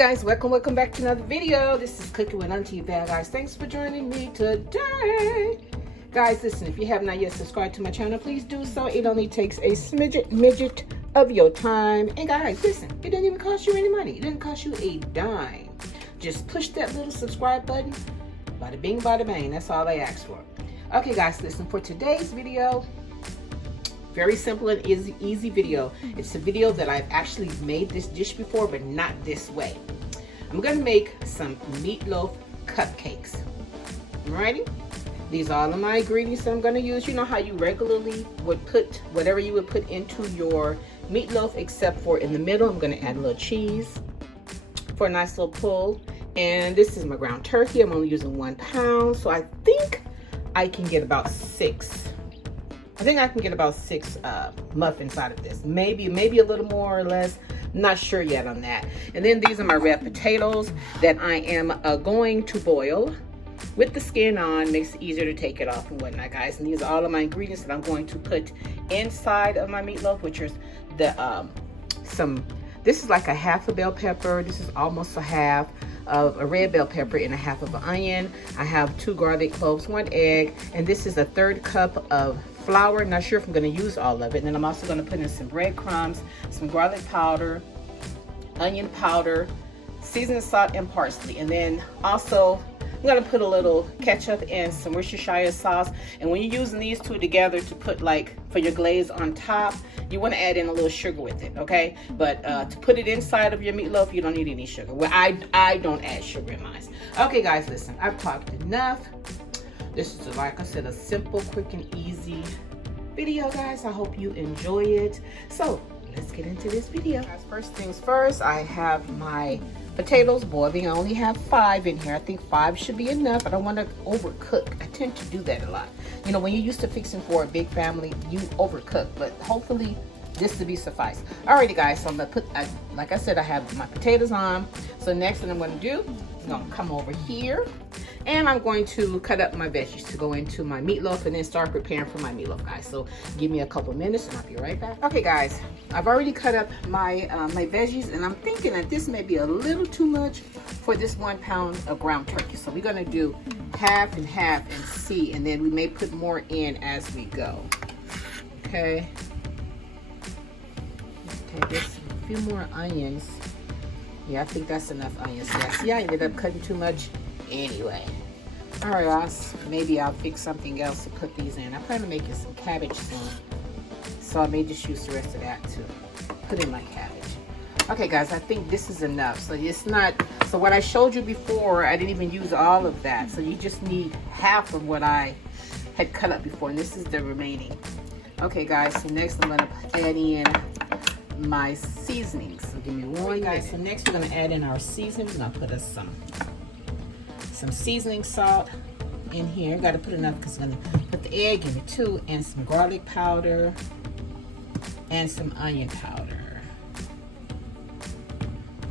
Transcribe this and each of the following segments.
Guys, welcome back to another video. This is Cooking with Auntie Val, guys. Thanks for joining me today. Guys, listen, if you have not yet subscribed to my channel, please do so. It only takes a midget of your time. And guys, listen, it didn't even cost you any money. It didn't cost you a dime. Just push that little subscribe button. Bada bing, bada bang. That's all I ask for. Okay, guys, listen, for today's video, very simple and easy video. It's a video that I've actually made this dish before, but not this way. I'm gonna make some meatloaf cupcakes. Alrighty? These are all of my ingredients that I'm gonna use. You know how you regularly would put whatever you would put into your meatloaf, except for in the middle, I'm gonna add a little cheese for a nice little pull. And this is my ground turkey. I'm only using 1 pound, so I think I can get about 6. I think I can get about 6 muffins out of this. Maybe a little more or less. Not sure yet on that. And then these are my red potatoes that I am going to boil with the skin on. Makes it easier to take it off and whatnot, guys. And these are all of my ingredients that I'm going to put inside of my meatloaf, which is the this is like a half a bell pepper. This is almost a half of a red bell pepper and a half of an onion. I have 2 garlic cloves, 1 egg, and this is a 1/3 cup of flour. Not sure if I'm going to use all of it. And then I'm also going to put in some breadcrumbs, some garlic powder, onion powder, seasoning salt, and parsley. And then also I'm going to put a little ketchup and some Worcestershire sauce. And when you're using these two together to put like for your glaze on top, you want to add in a little sugar with it, okay? But to put it inside of your meatloaf, you don't need any sugar. Well, I don't add sugar in mine. Okay, guys, listen, I've talked enough. This is, like I said, a simple, quick, and easy video, guys. I hope you enjoy it. So let's get into this video. Guys, first things first, I have my potatoes boiling. I only have 5 in here. I think 5 should be enough. I don't want to overcook. I tend to do that a lot. You know, when you're used to fixing for a big family, you overcook, but hopefully this will be suffice. Alrighty, guys, so I'm gonna put, like I said, I have my potatoes on. So next thing I'm gonna do, I'm gonna come over here and I'm going to cut up my veggies to go into my meatloaf and then start preparing for my meatloaf, guys. So give me a couple minutes and I'll be right back. Okay, guys, I've already cut up my my veggies, and I'm thinking that this may be a little too much for this 1 pound of ground turkey. So we're gonna do half and half and see, and then we may put more in as we go. Okay. Okay, just a few more onions. Yeah, I think that's enough onions. Yeah, see, I ended up cutting too much anyway. All right, guys, maybe I'll fix something else to put these in. I plan on making some cabbage soon, so I may just use the rest of that to put in my cabbage. Okay, guys, I think this is enough. So it's not, so what I showed you before, I didn't even use all of that. So you just need half of what I had cut up before, and this is the remaining. Okay, guys, so next I'm gonna add in my seasonings. So give me one, guys. So next we're gonna add in our seasonings, and I'll put us some seasoning salt in here. Got to put enough because I'm gonna put the egg in it too, and some garlic powder and some onion powder.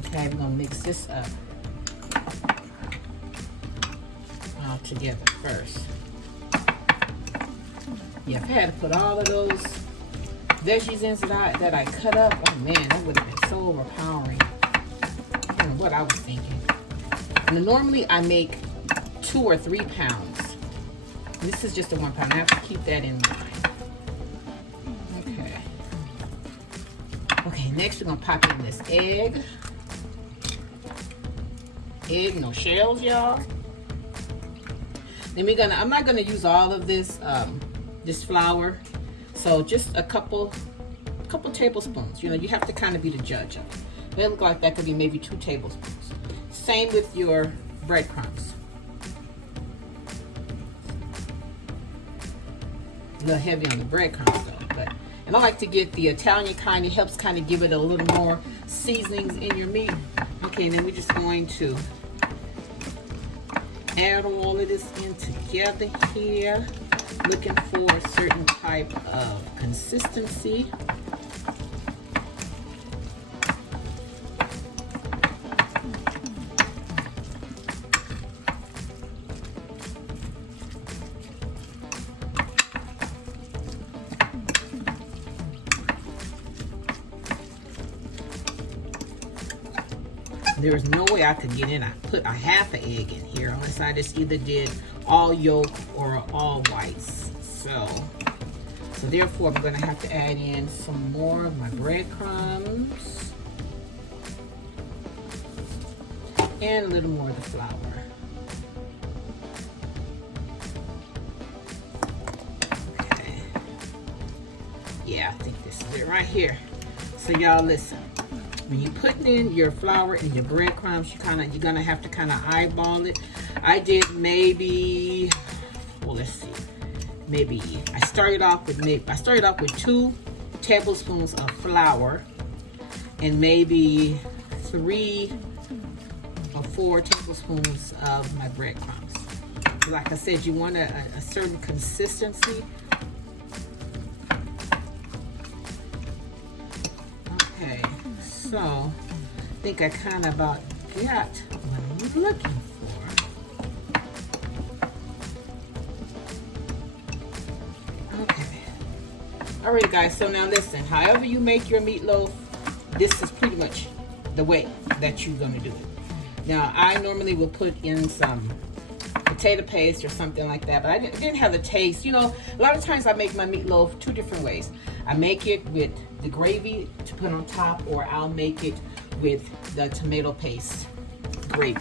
Okay, we're gonna mix this up all together first. Yeah, if I had to put all of those veggies in that I cut up, oh man, that would have been so overpowering. I don't know what I was thinking. And normally I make 2 or 3 pounds. This is just a 1 pound. I have to keep that in mind. Okay. Okay, next we're gonna pop in this egg. Egg, no shells, y'all. Then I'm not gonna use all of this this flour. So just a couple tablespoons. You know, you have to kind of be the judge of it. They look like that could be maybe 2 tablespoons. Same with your breadcrumbs. A little heavy on the breadcrumbs though, and I like to get the Italian kind. It helps kind of give it a little more seasonings in your meat. Okay, and then we're just going to add all of this in together here, looking for a certain type of consistency. There's no way I could get in. I put a half an egg in here unless I just either did all yolk or all whites. So therefore I'm gonna have to add in some more of my breadcrumbs and a little more of the flour. Okay. Yeah, I think this is it right here. So y'all listen. When you put in your flour and your breadcrumbs, you're gonna have to kind of eyeball it. I did maybe, well, let's see, maybe I started off with 2 tablespoons of flour and maybe 3 or 4 tablespoons of my breadcrumbs. Like I said, you want a certain consistency. Okay. So, I think I kind of about got what I'm looking for. Okay. Alright guys, so now listen, however you make your meatloaf, this is pretty much the way that you're going to do it. Now, I normally will put in some potato paste or something like that, but I didn't have the taste. You know, a lot of times I make my meatloaf 2 different ways. I make it with the gravy to put on top, or I'll make it with the tomato paste gravy.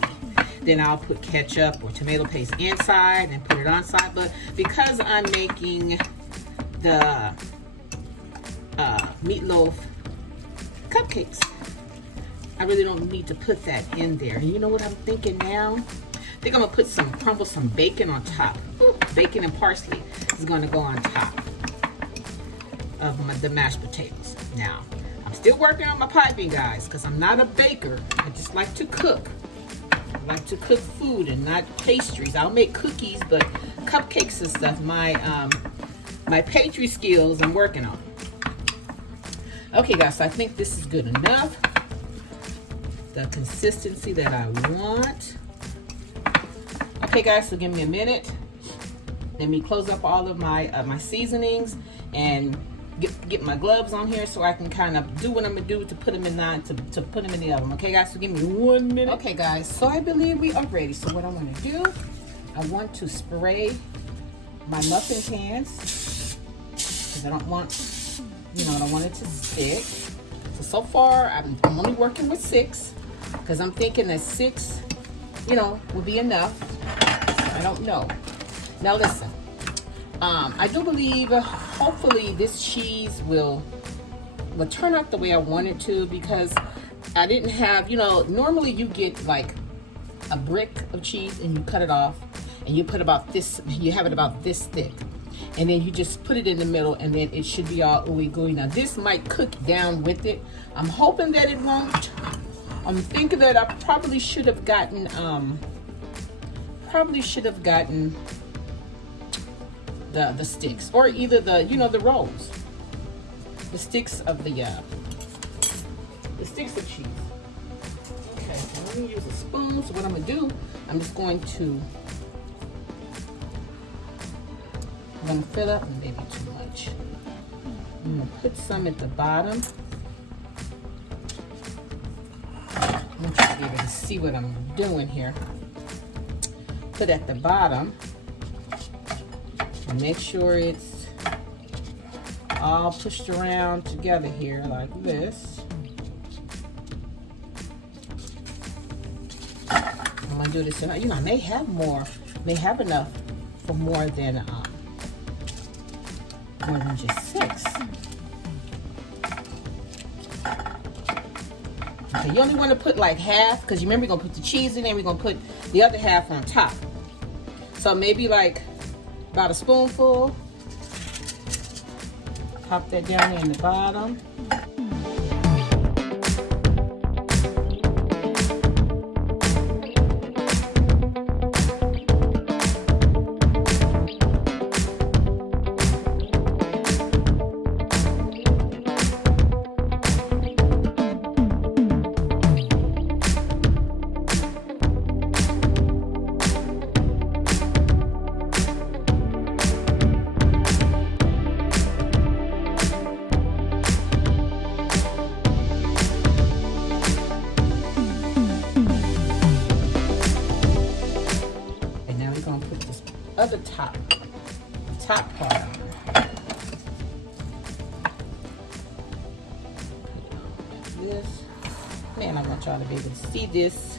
Then I'll put ketchup or tomato paste inside and put it on side. But because I'm making the meatloaf cupcakes, I really don't need to put that in there. And you know what I'm thinking now? I think I'm gonna put some bacon on top. Ooh, bacon and parsley is gonna go on top of the mashed potatoes. Now, I'm still working on my piping, guys, because I'm not a baker. I just like to cook. I like to cook food and not pastries. I'll make cookies, but cupcakes and stuff, my pastry skills I'm working on. Okay, guys, so I think this is good enough. The consistency that I want. Okay, guys, so give me a minute. Let me close up all of my seasonings and get my gloves on here so I can kind of do what I'm gonna do to put them in to put them in the oven. Okay, guys, so give me 1 minute. Okay, guys, so I believe we are ready. So what I want to do, I want to spray my muffin pans because I don't want it to stick. So far I'm only working with 6 because I'm thinking that 6, will be enough. I don't know. Now listen. I do believe, hopefully, this cheese will turn out the way I want it to, because I didn't have, normally you get like a brick of cheese and you cut it off and you put about this, you have it about this thick, and then you just put it in the middle and then it should be all ooey gooey. Now this might cook down with it. I'm hoping that it won't. I'm thinking that I probably should have gotten, the sticks, or either the rolls, the sticks of sticks of cheese. Okay, so let me use a spoon. So what I'm gonna do, I'm just going to fill up, maybe too much. I'm gonna put some at the bottom. I want you to be able to see what I'm doing here. Put at the bottom. And make sure it's all pushed around together here like this. I'm gonna do this, I may have enough for more than just 6. Okay, you only want to put like half, because you remember we're gonna put the cheese in there, we're gonna put the other half on top. So maybe like about a spoonful. Pop that down there in the bottom. other top part on. This, man, I want y'all to be able to see this.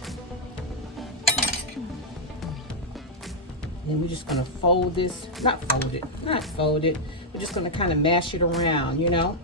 And we're just gonna fold this, not fold it. We're just gonna kind of mash it around, you know.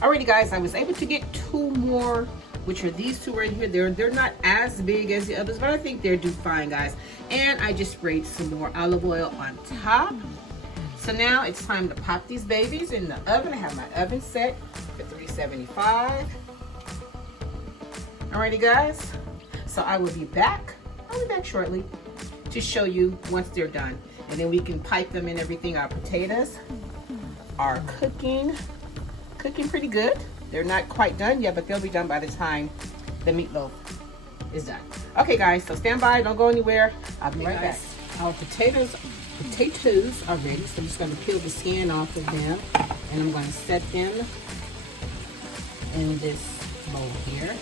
Alrighty guys, I was able to get 2 more, which are these 2 right here. They're not as big as the others, but I think they're do fine, guys. And I just sprayed some more olive oil on top. So now it's time to pop these babies in the oven. I have my oven set for 375. Alrighty guys, so I will be back. I'll be back shortly to show you once they're done. And then we can pipe them and everything. Our potatoes are cooking pretty good. They're not quite done yet, but they'll be done by the time the meatloaf is done. Okay guys, so stand by, don't go anywhere. I'll be right back. Our potatoes are ready, so I'm just going to peel the skin off of them, and I'm going to set them in this bowl here.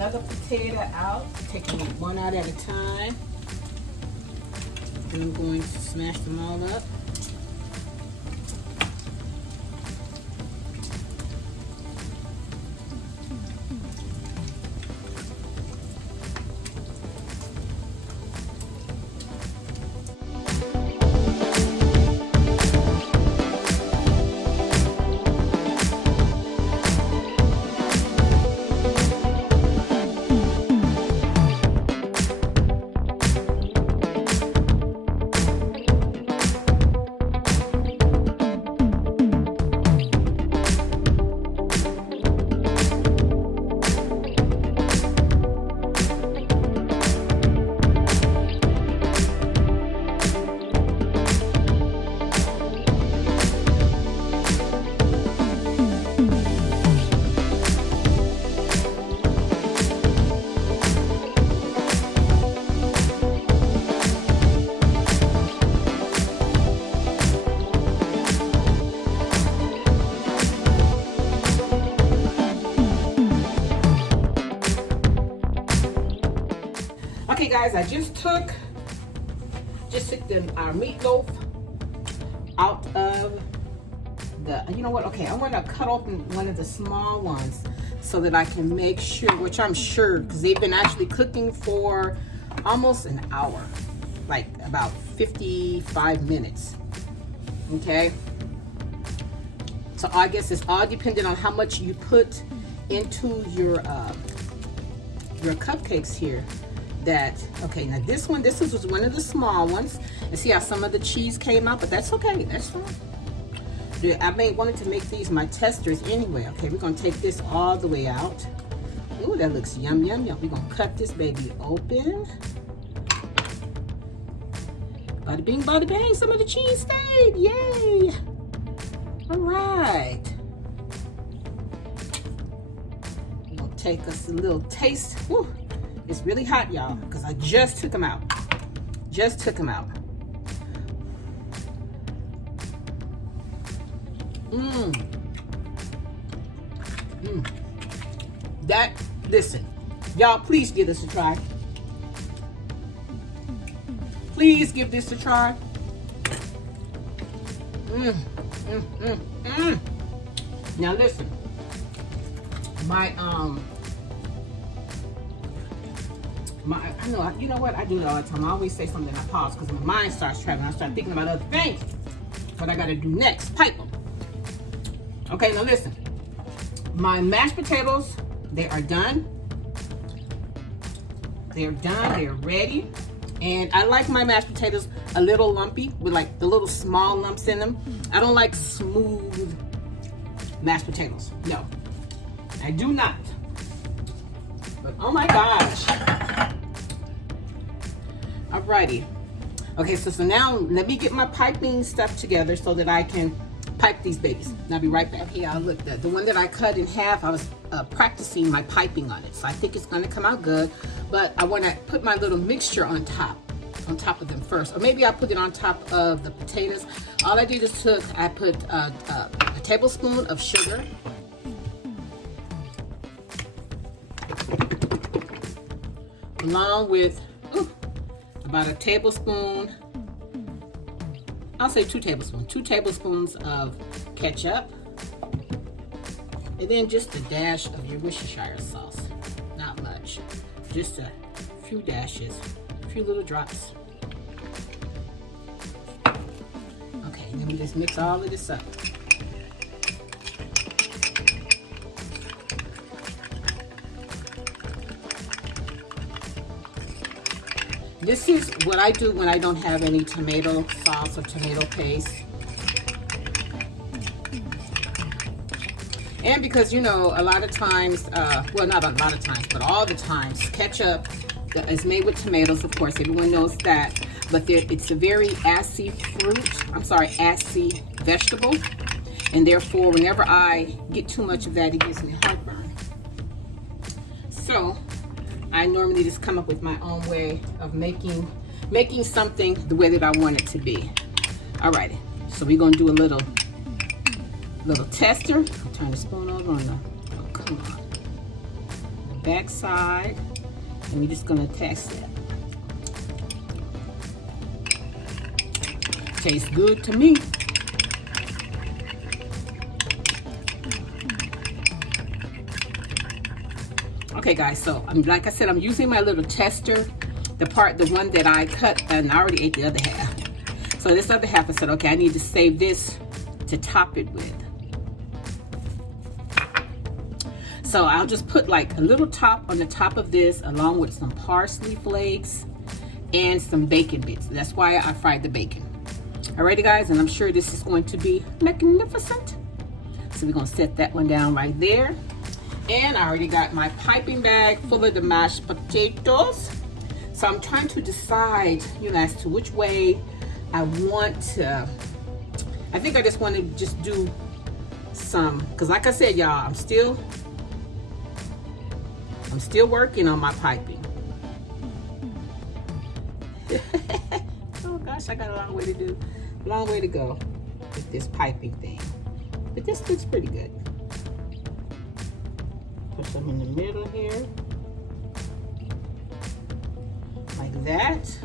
Another potato out, taking one out at a time. And I'm going to smash them all up. Okay guys, I just took our meatloaf out of the, you know what, okay, I want to cut open one of the small ones so that I can make sure, which I'm sure, because they've been actually cooking for almost an hour, like about 55 minutes. Okay, so I guess it's all dependent on how much you put into your cupcakes here. That, okay, now this was one of the small ones, and see how some of the cheese came out, but that's okay, that's fine. I wanted to make these my testers anyway. Okay, we're gonna take this all the way out. Ooh, that looks yum, yum, yum. We're gonna cut this baby open. Bada bing, bada bang, some of the cheese stayed, yay. All right. We're gonna take us a little taste. Woo. It's really hot, y'all, because I just took them out. Just took them out. Listen, y'all, please give this a try. Please give this a try. Now listen, I know, you know what, I do it all the time. I always say something, I pause because my mind starts traveling. I start thinking about other things. What I gotta do next, pipe them. Okay, now listen. My mashed potatoes, they are done. They're done, they're ready. And I like my mashed potatoes a little lumpy with like the little small lumps in them. I don't like smooth mashed potatoes, no. I do not. But oh my gosh. Alrighty. Okay, so now let me get my piping stuff together so that I can pipe these babies. And I'll be right back. Okay, I'll look, the one that I cut in half, I was practicing my piping on it. So I think it's gonna come out good, but I wanna put my little mixture on top of them first. Or maybe I'll put it on top of the potatoes. All I did is I put a tablespoon of sugar. Along with about a tablespoon, I'll say 2 tablespoons of ketchup, and then just a dash of your Worcestershire sauce. Not much, just a few dashes, a few little drops. Okay, let me just mix all of this up. This is what I do when I don't have any tomato sauce or tomato paste. And because, you know, a lot of times, well, not a lot of times, but all the times, ketchup is made with tomatoes, of course, everyone knows that. But it's a very assy assy vegetable. And therefore, whenever I get too much of that, it gives me heartburn. So I normally just come up with my own way of making something the way that I want it to be. Alrighty, so we're gonna do a little tester. I'll turn the spoon over on the back side, and we're just gonna test it. Tastes good to me. Okay guys, so like I said, I'm using my little tester, the one that I cut, and I already ate the other half. So this other half, I said, okay, I need to save this to top it with. So I'll just put like a little top on the top of this, along with some parsley flakes and some bacon bits. That's why I fried the bacon. Alrighty guys, and I'm sure this is going to be magnificent. So we're gonna set that one down right there. And I already got my piping bag full of the mashed potatoes. So I'm trying to decide, you know, as to which way I want to. I think I just want to just do some, because like I said, y'all, I'm still working on my piping. Oh gosh, I got a long way to do, long way to go with this piping thing. But this looks pretty good. Put some in the middle here. that.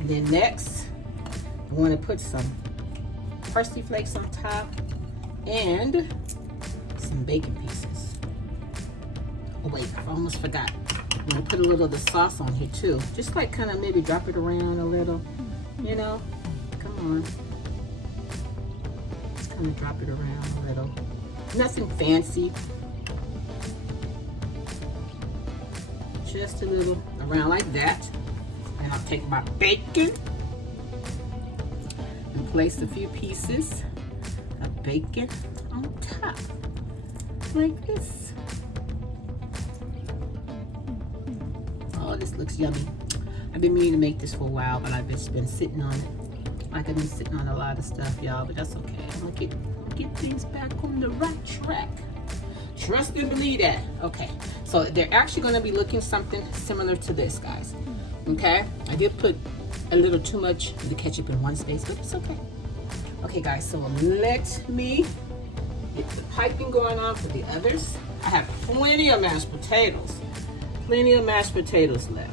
And then next, I want to put some parsley flakes on top and some bacon pieces. Oh wait, I almost forgot. I'm gonna put a little of the sauce on here too. Just like kind of maybe drop it around a little, you know? Come on. Just kind of drop it around a little. Nothing fancy. Just a little around like that. And I'll take my bacon and place a few pieces of bacon on top, like this. Oh, this looks yummy. I've been meaning to make this for a while, but I've just been sitting on it. Like I've been sitting on a lot of stuff, y'all, but that's okay. I'm gonna get things back on the right track. Trust and believe that. Okay, so they're actually gonna be looking something similar to this, guys. Okay, I did put a little too much of the ketchup in one space, but it's okay. Okay, guys, so let me get the piping going on for the others. I have plenty of mashed potatoes. Plenty of mashed potatoes left.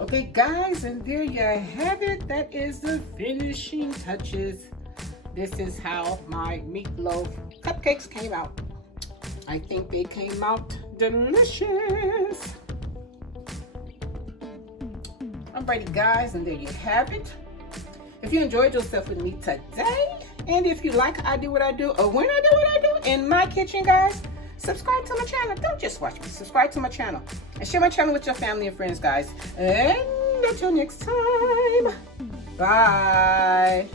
Okay, guys, and there you have it. That is the finishing touches. This is how my meatloaf cupcakes came out. I think they came out delicious. Alrighty, guys, and there you have it. If you enjoyed yourself with me today, and if you like how I do what I do, or when I do what I do in my kitchen, guys, subscribe to my channel. Don't just watch me. Subscribe to my channel. And share my channel with your family and friends, guys. And until next time, bye.